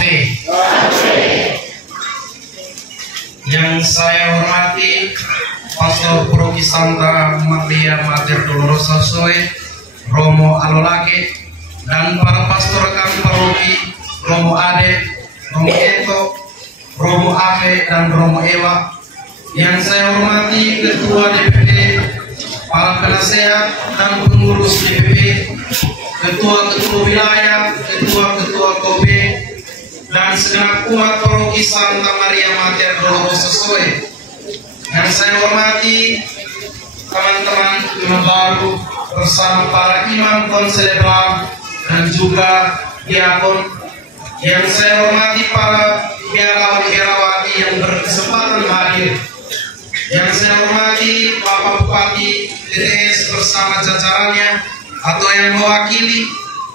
Salve. Yang saya hormati Pastor Paroki Santa Maria Mater Dolorosa Soe, Romo Alolake, dan para pastor rekan paroki, Romo Ade, Romo Eto, Romo Ame, dan Romo Ewa. Yang saya hormati Ketua DPP, para penasehat dan pengurus DPP, Ketua-ketua wilayah, Ketua-ketua KOB, dan segenap umat paroki Santa Maria Mater Dolorosa Soe. Yang saya hormati teman-teman imam baru bersama para imam konselebram dan juga diakon. Yang saya hormati para biarawan-biarawati yang berkesempatan hadir. Yang saya hormati Bapak Bupati TTS bersama jajarannya atau yang mewakili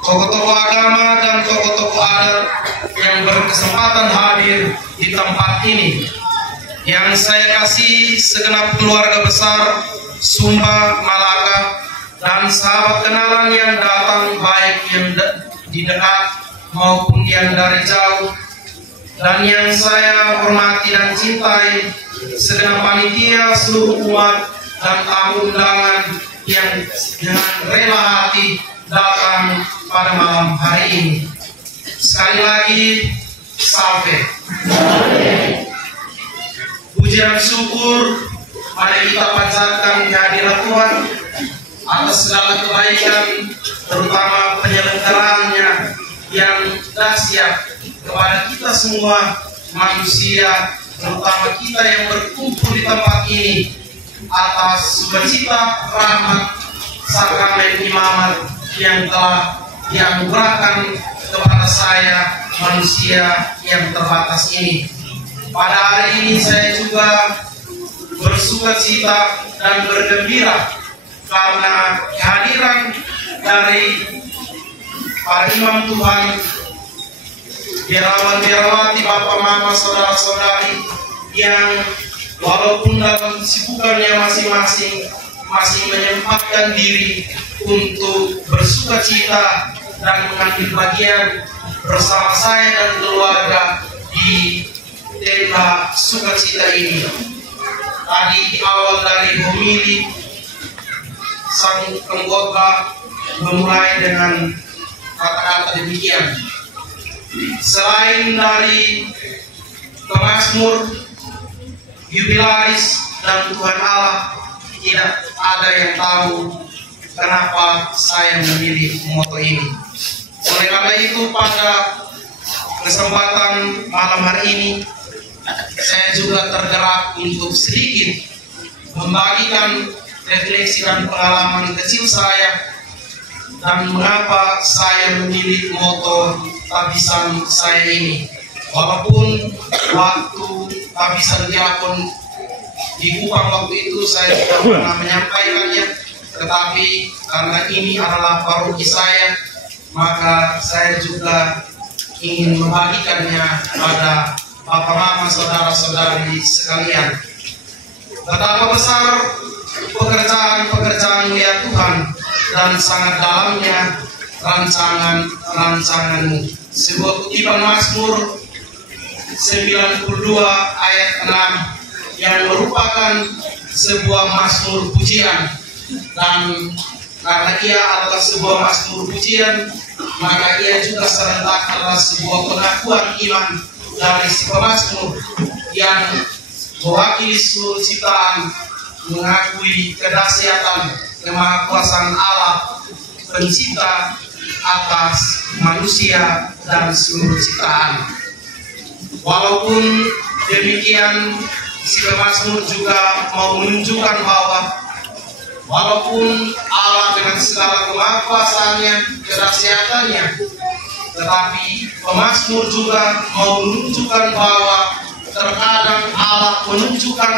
tokoh-tokoh agama dan tokoh-tokoh adat yang berkesempatan hadir di tempat ini. Yang saya kasih segenap keluarga besar Sumba, Malaka, dan sahabat kenalan yang datang baik yang di dekat maupun yang dari jauh. Dan yang saya hormati dan cintai segenap panitia, seluruh umat dan tamu undangan yang dengan rela hati datang pada malam hari ini. Sekali lagi, Salve. Puji dan syukur mari kita panjatkan kehadiran Tuhan atas segala kebaikan, terutama penyelenggaraannya yang dahsyat kepada kita semua manusia, terutama kita yang berkumpul di tempat ini, atas sukacita, rahmat, sakramen imamat yang telah dianugerahkan kepada saya manusia yang terbatas ini. Pada hari ini saya juga bersukacita dan bergembira karena kehadiran dari para imam Tuhan, biarawan-biarawati, bapak mama, saudara-saudari yang walaupun dalam kesibukannya masing-masing masih menyempatkan diri untuk bersukacita dan mengambil bagian bersama saya dan keluarga di tenda sukacita ini. Tadi di awal dari homili sang pengkhotbah memulai dengan kata-kata demikian. Selain dari pemazmur, jubilaris, dan Tuhan Allah, tidak ada yang tahu kenapa saya memilih moto ini. Oleh karena itu, pada kesempatan malam hari ini, saya juga tergerak untuk sedikit membagikan refleksi dan pengalaman kecil saya dan mengapa saya memilih moto tabisan saya ini. Walaupun waktu tabisan diakon di Kupang waktu itu saya tidak pernah menyampaikannya, tetapi karena ini adalah paroki saya, maka saya juga ingin membagikannya pada bapak mama, saudara-saudari sekalian. Betapa besar pekerjaan-pekerjaan mulia Tuhan dan sangat dalamnya rancangan-rancanganmu. Sebuah kutipan Mazmur 92 ayat 6 yang merupakan sebuah mazmur pujian, dan karena ia adalah sebuah mazmur pujian, maka ia juga serentak adalah sebuah pengakuan iman dari si pemazmur yang mewakili seluruh ciptaan, mengakui kedahsyatan kemahakuasaan Allah pencipta atas manusia dan seluruh ciptaan. Walaupun demikian, si pemazmur juga mau menunjukkan bahwa walaupun Allah dengan segala kemahakuasaannya, kedahsyatannya, tetapi pemazmur juga mau menunjukkan bahwa terkadang Allah menunjukkan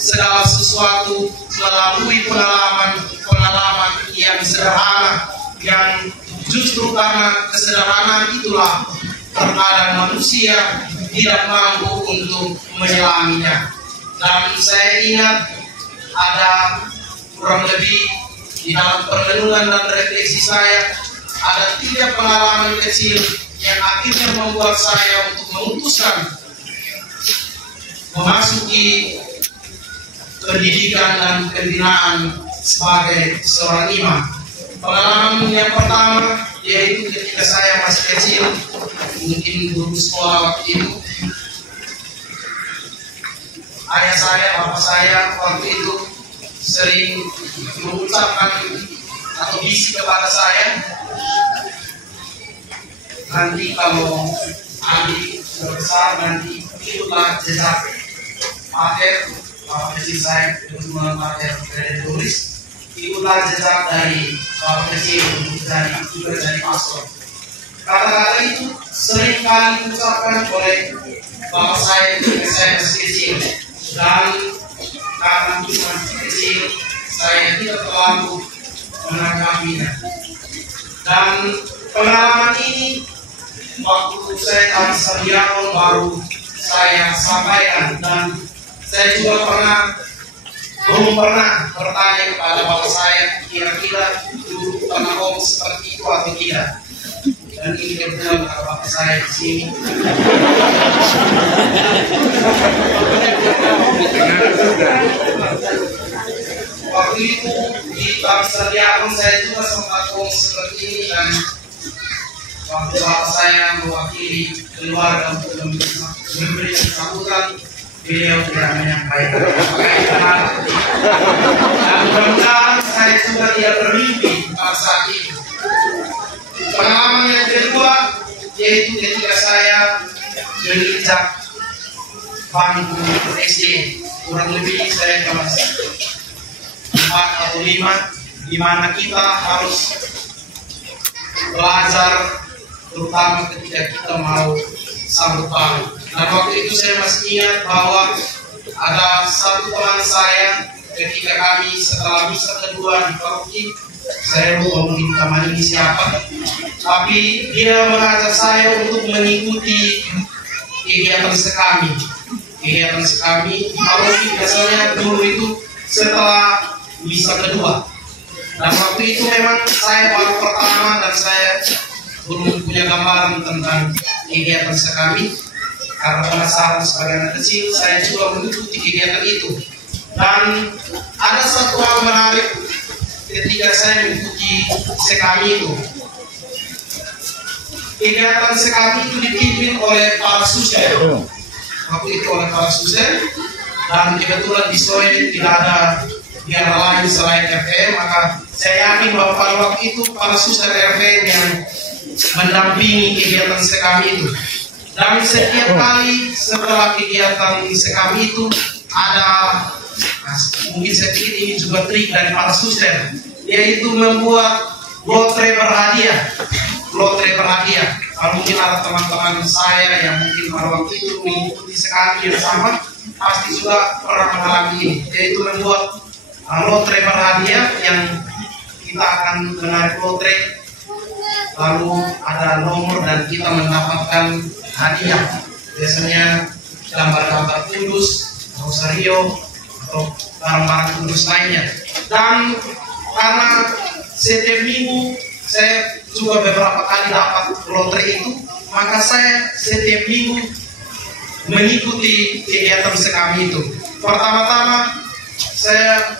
segala sesuatu melalui pengalaman yang sederhana, yang justru karena kesederhanaan itulah terkadang manusia tidak mampu untuk menyelaminya. Dan saya ingat ada kurang lebih di dalam perenungan dan refleksi saya ada 3 pengalaman kecil yang akhirnya membuat saya untuk memutuskan memasuki pendidikan dan pembinaan sebagai seorang imam. Pengalaman yang pertama yaitu ketika saya masih kecil, mungkin guru sekolah waktu itu, ayah saya, bapak saya waktu itu sering mengucapkan atau bisik kepada saya, nanti kalau adik besar nanti ikutlah jejak pater, bapak kecil saya kebetulan pater dari tulis, ikutlah jejak dari bapak kecil untuk jadi pastor. Kata-kata itu sering kali diucapkan oleh bapak saya ketika saya masih kecil, dan karena cuma kecil saya tidak terlalu menanggapinya. Dan pengalaman ini waktu saya tahun Sandiagon baru saya sampaikan, dan saya juga belum pernah bertanya kepada bapak saya kira-kira dulu pernah ngomong seperti itu atau tidak. Dan ini kebetulan bapak saya di sini. Waktu itu di tahun Sandiagon saya juga sempat ngomong seperti ini, dan waktu bapak saya mewakili keluarga untuk memberi sambutan, beliau tidak menyampaikan apa-apa. Dan mudah-mudahan saya juga tidak bermimpi pada saat itu. Pengalaman yang kedua yaitu ketika saya menginjak bangku SD, kurang lebih saya kelas 4 atau 5, di mana kita harus belajar terutama ketika kita mau sambut paut. Dan waktu itu saya masih ingat bahwa ada satu teman saya ketika kami setelah misa kedua di paroki, saya lupa mungkin teman ini siapa, tapi dia mengajak saya untuk mengikuti kegiatan sekami. Kegiatan sekami di paroki biasanya dulu itu setelah misa kedua. Dan waktu itu memang saya baru pertama dan saya belum punya gambaran tentang kegiatan sekami. Karena penasaran sebagai anak kecil, saya juga mengikuti kegiatan itu. Dan ada satu hal menarik ketika saya mengikuti sekami itu. Kegiatan sekami itu dipimpin oleh para suster. Waktu itu oleh para suster, dan kebetulan di Soe tidak ada biara lain selain RVM, maka saya yakin bahwa pada waktu itu para suster RVM yang mendampingi kegiatan sekami itu. Dan setiap kali setelah kegiatan sekami itu ada, mungkin saya pikir ini juga trik dari para suster, yaitu membuat lotre berhadiah. Lotre berhadiah. Kalau mungkin ada teman-teman saya yang mungkin pada waktu itu mengikuti sekali yang sama, pasti juga pernah mengalami ini, yaitu membuat lotre berhadiah yang kita akan menarik lotre, lalu ada nomor dan kita mendapatkan hadiah, biasanya gambar-gambar kudus, rosario, atau barang-barang kudus lainnya. Dan karena setiap minggu saya juga beberapa kali dapat lotre itu, maka saya setiap minggu mengikuti kegiatan sekami itu. Pertama-tama saya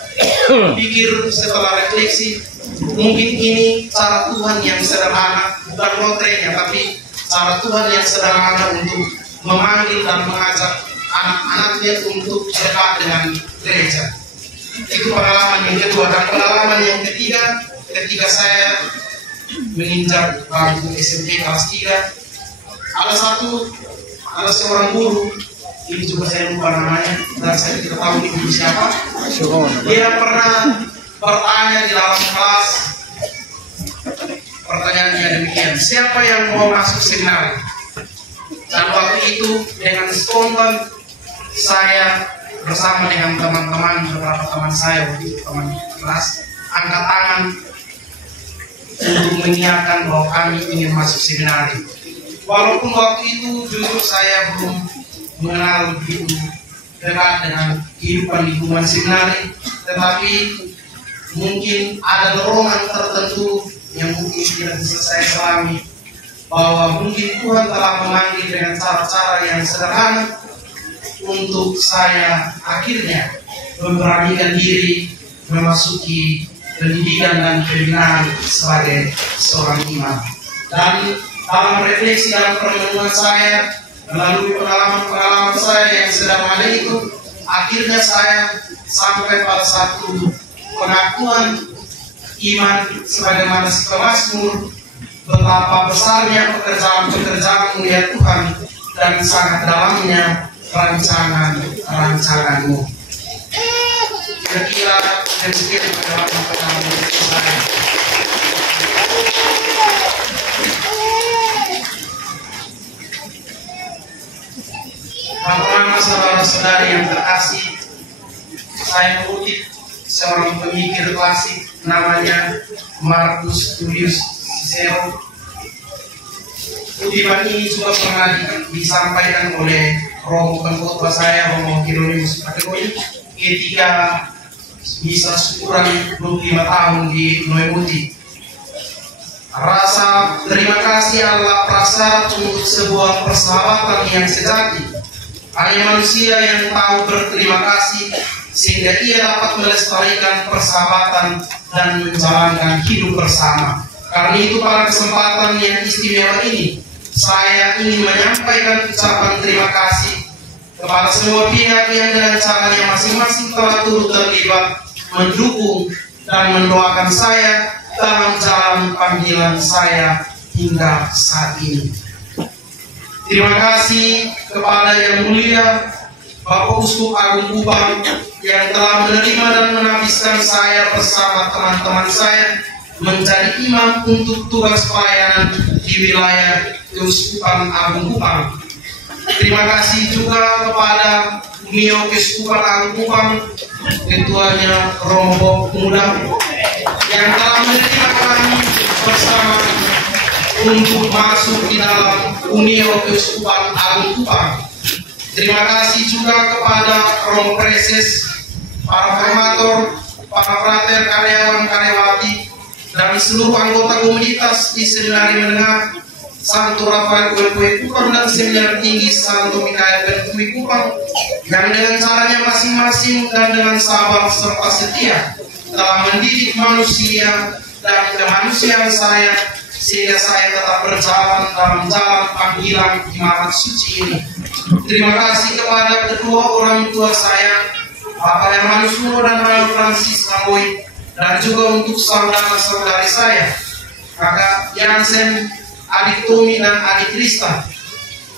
pikir setelah refleksi, mungkin ini cara Tuhan yang sederhana, bukan lotrenya, tapi cara Tuhan yang sederhana untuk memanggil dan mengajak anak-anaknya untuk dekat dengan gereja. Itu pengalaman yang kedua. Dan pengalaman yang ketiga, ketika saya menginjak bangku SMP kelas 3, ada seorang guru, ini juga saya lupa namanya dan saya tidak tahu ini guru siapa. Dia pernah bertanya di dalam kelas, pertanyaannya demikian, siapa yang mau masuk seminari? Dan waktu itu dengan spontan saya bersama dengan teman-teman, beberapa teman saya waktu itu, teman kelas, angkat tangan untuk menyiapkan bahwa kami ingin masuk seminari. Walaupun waktu itu jujur saya belum mengenal begitu dekat dengan kehidupan lingkungan seminari, tetapi mungkin ada dorongan tertentu yang mungkin tidak bisa saya selami bahwa mungkin Tuhan telah memanggil dengan cara-cara yang sederhana untuk saya akhirnya memberanikan diri memasuki pendidikan dan pembinaan sebagai seorang imam. Dan dalam refleksi dalam permenungan saya, melalui pengalaman-pengalaman saya yang sederhana itu, akhirnya saya sampai pada satu pengakuan iman sebagaimana si pemazmur, betapa besarnya pekerjaan-pekerjaan mulia Tuhan dan sangat dalamnya rancangan-rancanganmu. Kira-kira demikian pengalaman saya. Bapak-bapak, saudara-saudari yang terkasih, saya mengutip seorang pemikir klasik namanya Marcus Tullius Cicero. Kutipan ini juga pernah disampaikan oleh Romo pengkhotbah saya, Romo Hieronymus Pategoni, ketika misa syukuran 25 tahun di Noemuti. Rasa terima kasih adalah prasyarat untuk sebuah persahabatan yang sejati. Hanya manusia yang tahu berterima kasih sehingga ia dapat melestarikan persahabatan dan menjalankan hidup bersama. Karena itu pada kesempatan yang istimewa ini, saya ingin menyampaikan ucapan terima kasih kepada semua pihak yang dengan caranya masing-masing telah turut terlibat, mendukung dan mendoakan saya dalam jalan panggilan saya hingga saat ini. Terima kasih kepada Yang Mulia Bapak Uskup Agung Kupang yang telah menerima dan menafiskan saya bersama teman-teman saya menjadi imam untuk tugas pelayanan di wilayah Keuskupan Agung Kupang. Terima kasih juga kepada Mio Keuskupan Agung Kupang, ketuanya Romo Muda yang telah menerima kami bersama untuk masuk di dalam Unio Keuskupan Agung Kupang. Terima kasih juga kepada Romo Preses, para formator, para frater, karyawan, karyawati, dan seluruh anggota komunitas di Seminari Menengah Santo Rafael Kuekue Kupang dan Seminari Tinggi Santo Mikael Kuekue Kupang yang dengan caranya masing-masing dan dengan sabar serta setia telah mendidik manusia dan kemanusiaan saya sehingga saya tetap berjalan dalam jalan panggilan imamat suci ini. Terima kasih kepada kedua orang tua saya, Bapak Hermanus Muno dan Mama Francis Aboy, dan juga untuk saudara-saudari saya, Kakak Yansen, adik Tommy dan adik Krista,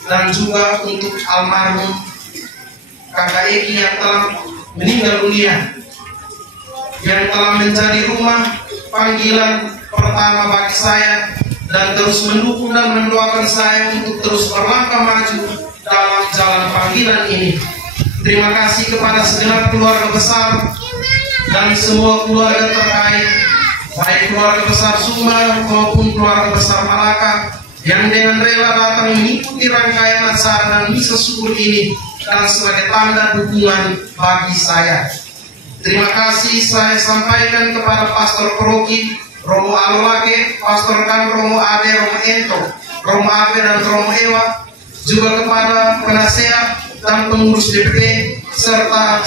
dan juga untuk almarhum Kakak Eki yang telah meninggal dunia, yang telah menjadi rumah panggilan pertama bagi saya dan terus mendukung dan mendoakan saya untuk terus berlangkah maju dalam jalan panggilan ini. Terima kasih kepada segenap keluarga besar dan semua keluarga terkait, baik keluarga besar Sumba maupun keluarga besar Malaka yang dengan rela datang mengikuti rangkaian acara dan misa syukur ini dan sebagai tanda dukungan bagi saya. Terima kasih saya sampaikan kepada Pastor Paroki Romo Alolake, Pastor Kan Romo Ade, Romo Ento, Romo Ape dan Romo Ewa, juga kepada penasehat dan pengurus DPP serta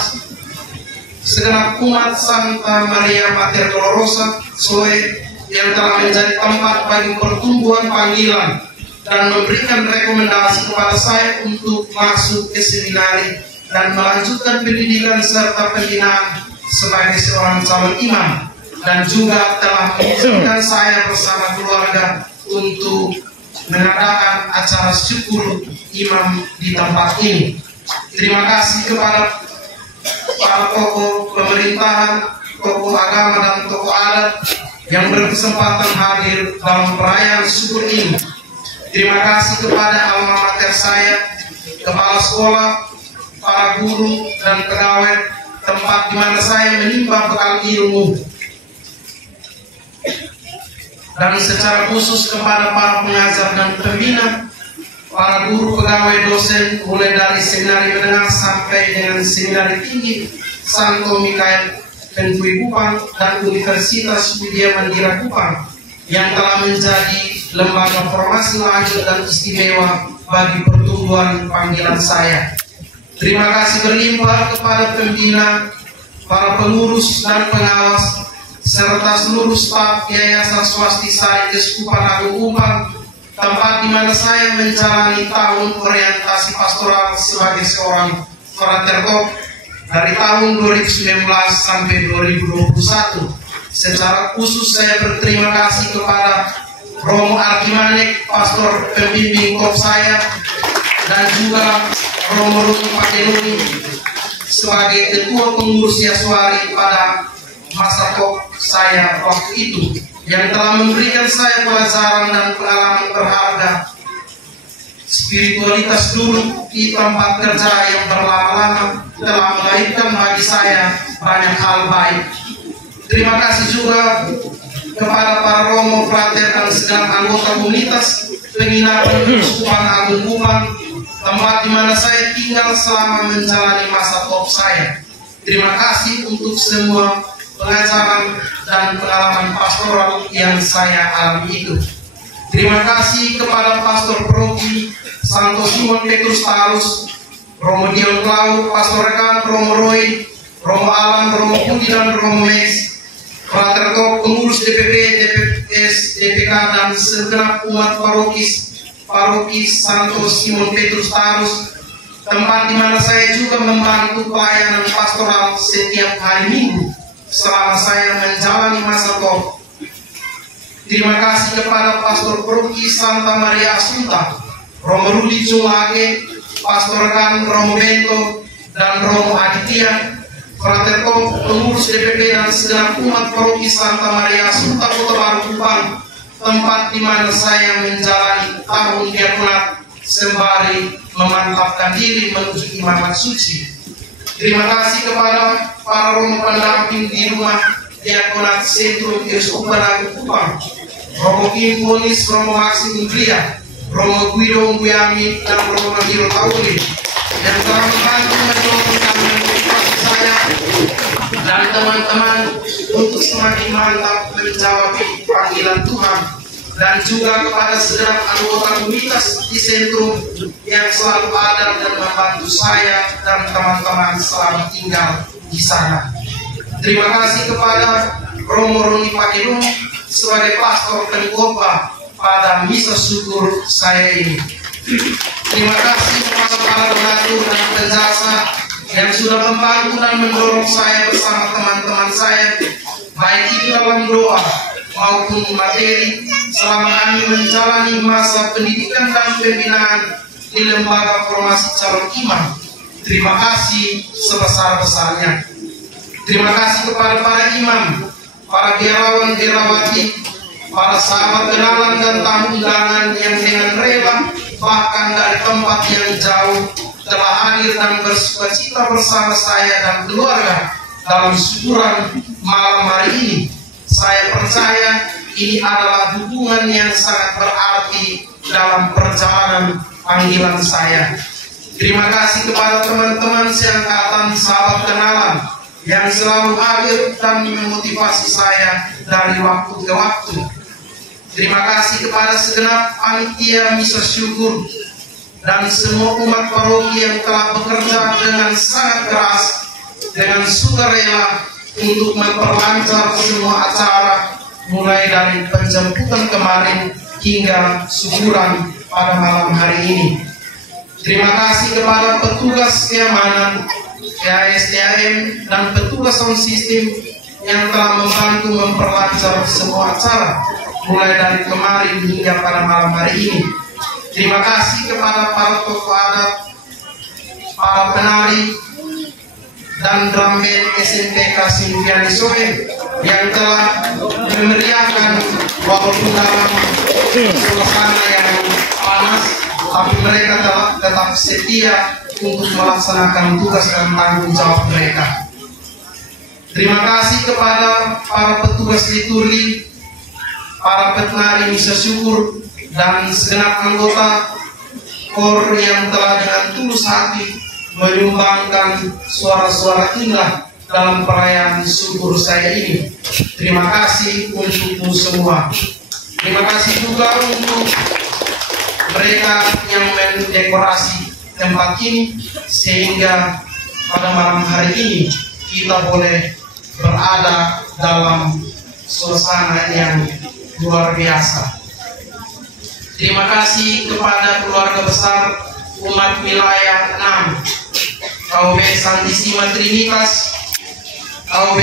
segenap umat Santa Maria Mater Dolorosa Soe yang telah menjadi tempat bagi pertumbuhan panggilan dan memberikan rekomendasi kepada saya untuk masuk ke seminari dan melanjutkan pendidikan serta pembinaan sebagai seorang calon imam, dan juga telah mengizinkan saya bersama keluarga untuk mengadakan acara syukur imam di tempat ini. Terima kasih kepada para tokoh pemerintahan, tokoh agama dan tokoh adat yang berkesempatan hadir dalam perayaan syukur ini. Terima kasih kepada alma mater saya, kepala sekolah, para guru dan pegawai tempat di mana saya menimba bekal ilmu, dan secara khusus kepada para pengajar dan pembina, para guru, pegawai, dosen, mulai dari seminari menengah sampai dengan seminari tinggi Santo Mikael Kuekue Kupang dan Universitas Widya Mandira Kupang yang telah menjadi lembaga formasi lanjut dan istimewa bagi pertumbuhan panggilan saya. Terima kasih berlimpah kepada pembina, para pengurus dan pengawas, serta seluruh staf Yayasan Swastisari Keuskupan Agung Kupang, tempat di mana saya menjalani tahun orientasi pastoral sebagai seorang fraterkop dari tahun 2019 sampai 2021. Secara khusus saya berterima kasih kepada Romo Arkimanek, pastor pembimbing kop saya, dan juga Romo Rudi Pakenuni sebagai ketua pengurus Yaswari pada masa kop saya waktu itu, yang telah memberikan saya pelajaran dan pengalaman berharga, spiritualitas dulu di tempat kerja yang berlama-lama telah melahirkan bagi saya banyak hal baik. Terima kasih juga kepada para romo, frater, dan segenap anggota komunitas penginapan Keuskupan Agung Kupang, tempat di mana saya tinggal selama menjalani masa top saya. Terima kasih untuk semua pengajaran dan pengalaman pastoral yang saya alami itu. Terima kasih kepada Pastor Proki, Santo Simon Petrus Tarus, Romo Dion Klau, Pastor Rekan, Romo Roy, Romo Alan, Romo Pudi, dan Romo Mes, Frater Top, pengurus DPP, DPS, DPK, dan segenap umat paroki Santo Simon Petrus Tarus, tempat di mana saya juga membantu pelayanan pastoral setiap hari Minggu selama saya menjalani masa top. Terima kasih kepada Pastor Paroki Santa Maria Asunta, Romo Rudi Cungage, Pastor Kan, Romo Bento, dan Romo Aditya, Frater Top, pengurus DPP, dan segenap umat paroki Santa Maria Asunta Kota Baru Kupang, tempat di mana saya menjalani tahun diakonat sembari memantapkan diri menuju imamat suci. Terima kasih kepada para romo pendamping di rumah diakonat Sentrum Keuskupan Agung Kupang, Romo Kim Ponis, Romo Maksim Gria, Romo Guido Nguyami, dan Romo Mahiro Tauli, yang telah membantu mendukung dan memotivasi saya dan teman-teman untuk semakin mantap menjawab panggilan Tuhan, dan juga kepada segenap anggota komunitas di Sentrum yang selalu ada dan membantu saya dan teman-teman selama tinggal di sana. Terima kasih kepada Romo Roni Pakenung sebagai pastor pengkhotbah pada misa syukur saya ini. Terima kasih kepada para donatur dan penjasa yang sudah membantu dan mendorong saya bersama teman-teman saya, baik itu dalam doa maupun materi, selama kami menjalani masa pendidikan dan pembinaan di lembaga formasi calon imam. Terima kasih sebesar-besarnya. Terima kasih kepada para imam, para biarawan biarawati, para sahabat kenalan dan tamu undangan yang dengan rela bahkan dari tempat yang jauh telah hadir dan bersukacita bersama saya dan keluarga dalam syukuran malam hari ini. Saya percaya ini adalah dukungan yang sangat berarti dalam perjalanan panggilan saya. Terima kasih kepada teman-teman seangkatan sahabat kenalan yang selalu hadir dan memotivasi saya dari waktu ke waktu. Terima kasih kepada segenap panitia misa syukur dan semua umat paroki yang telah bekerja dengan sangat keras, dengan sukarela untuk memperlancar semua acara, mulai dari penjemputan kemarin hingga syukuran pada malam hari ini. Terima kasih kepada petugas keamanan, KSTAM, dan petugas sound system yang telah membantu memperlancar semua acara, mulai dari kemarin hingga pada malam hari ini. Terima kasih kepada para tokoh adat, para penari, dan drum band SMPK Simpiani Soe yang telah memeriahkan walaupun dalam suasana yang panas, tapi mereka tetap setia untuk melaksanakan tugas dan tanggung jawab mereka. Terima kasih kepada para petugas liturgi, para penari misa syukur, dan segenap anggota KOR yang telah dengan tulus hati menyumbangkan suara-suara indah dalam perayaan syukur saya ini. Terima kasih untukmu semua. Terima kasih juga untuk mereka yang mendekorasi tempat ini sehingga pada malam hari ini kita boleh berada dalam suasana yang luar biasa. Terima kasih kepada keluarga besar umat wilayah 6 KUB Santissima Trinitas, KUB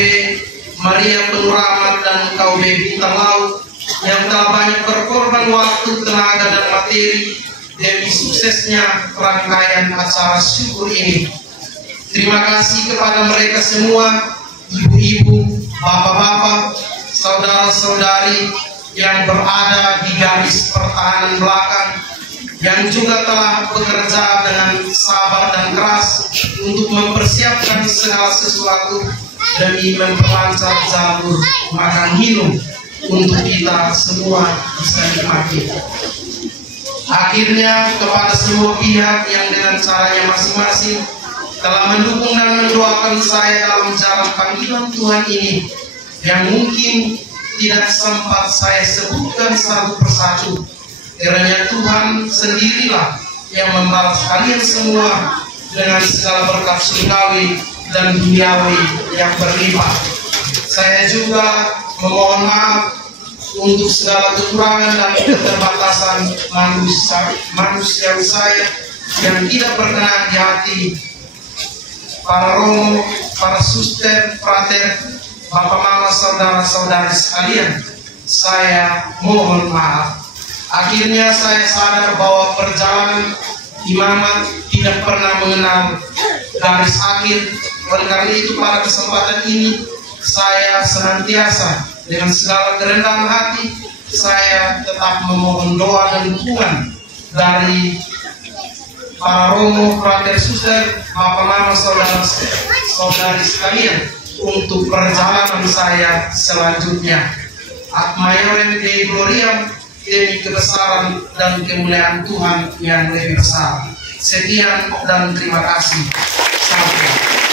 Maria Penuh Rahmat, dan KUB Bintang Laut yang telah banyak berkorban waktu, tenaga, dan materi demi suksesnya rangkaian acara syukur ini. Terima kasih kepada mereka semua, ibu-ibu, bapak-bapak, saudara-saudari yang berada di garis pertahanan belakang, yang juga telah bekerja dengan sabar dan keras untuk mempersiapkan segala sesuatu demi memperlancar jalur makan minum untuk kita semua bisa nikmati. Akhirnya kepada semua pihak yang dengan caranya masing-masing telah mendukung dan mendoakan saya dalam jalan panggilan Tuhan ini, yang mungkin tidak sempat saya sebutkan satu persatu. Kiranya Tuhan sendirilah yang membalas kalian semua dengan segala berkat surgawi dan duniawi yang berlimpah. Saya juga memohon maaf untuk segala kekurangan dan keterbatasan manusiawi saya yang tidak berkenan di hati para romo, para suster, frater, bapak mama, saudara-saudari sekalian. Saya mohon maaf. Akhirnya saya sadar bahwa perjalanan imamat tidak pernah mengenal garis akhir. Oleh karena itu pada kesempatan ini saya senantiasa dengan segala kerendahan hati saya tetap memohon doa dan dukungan dari para romo, frater, suster, bapak mama, saudara-saudari sekalian untuk perjalanan saya selanjutnya. Ad maiorem Dei gloriam, demi kebesaran dan kemuliaan Tuhan yang lebih besar. Sekian dan terima kasih. Sampai.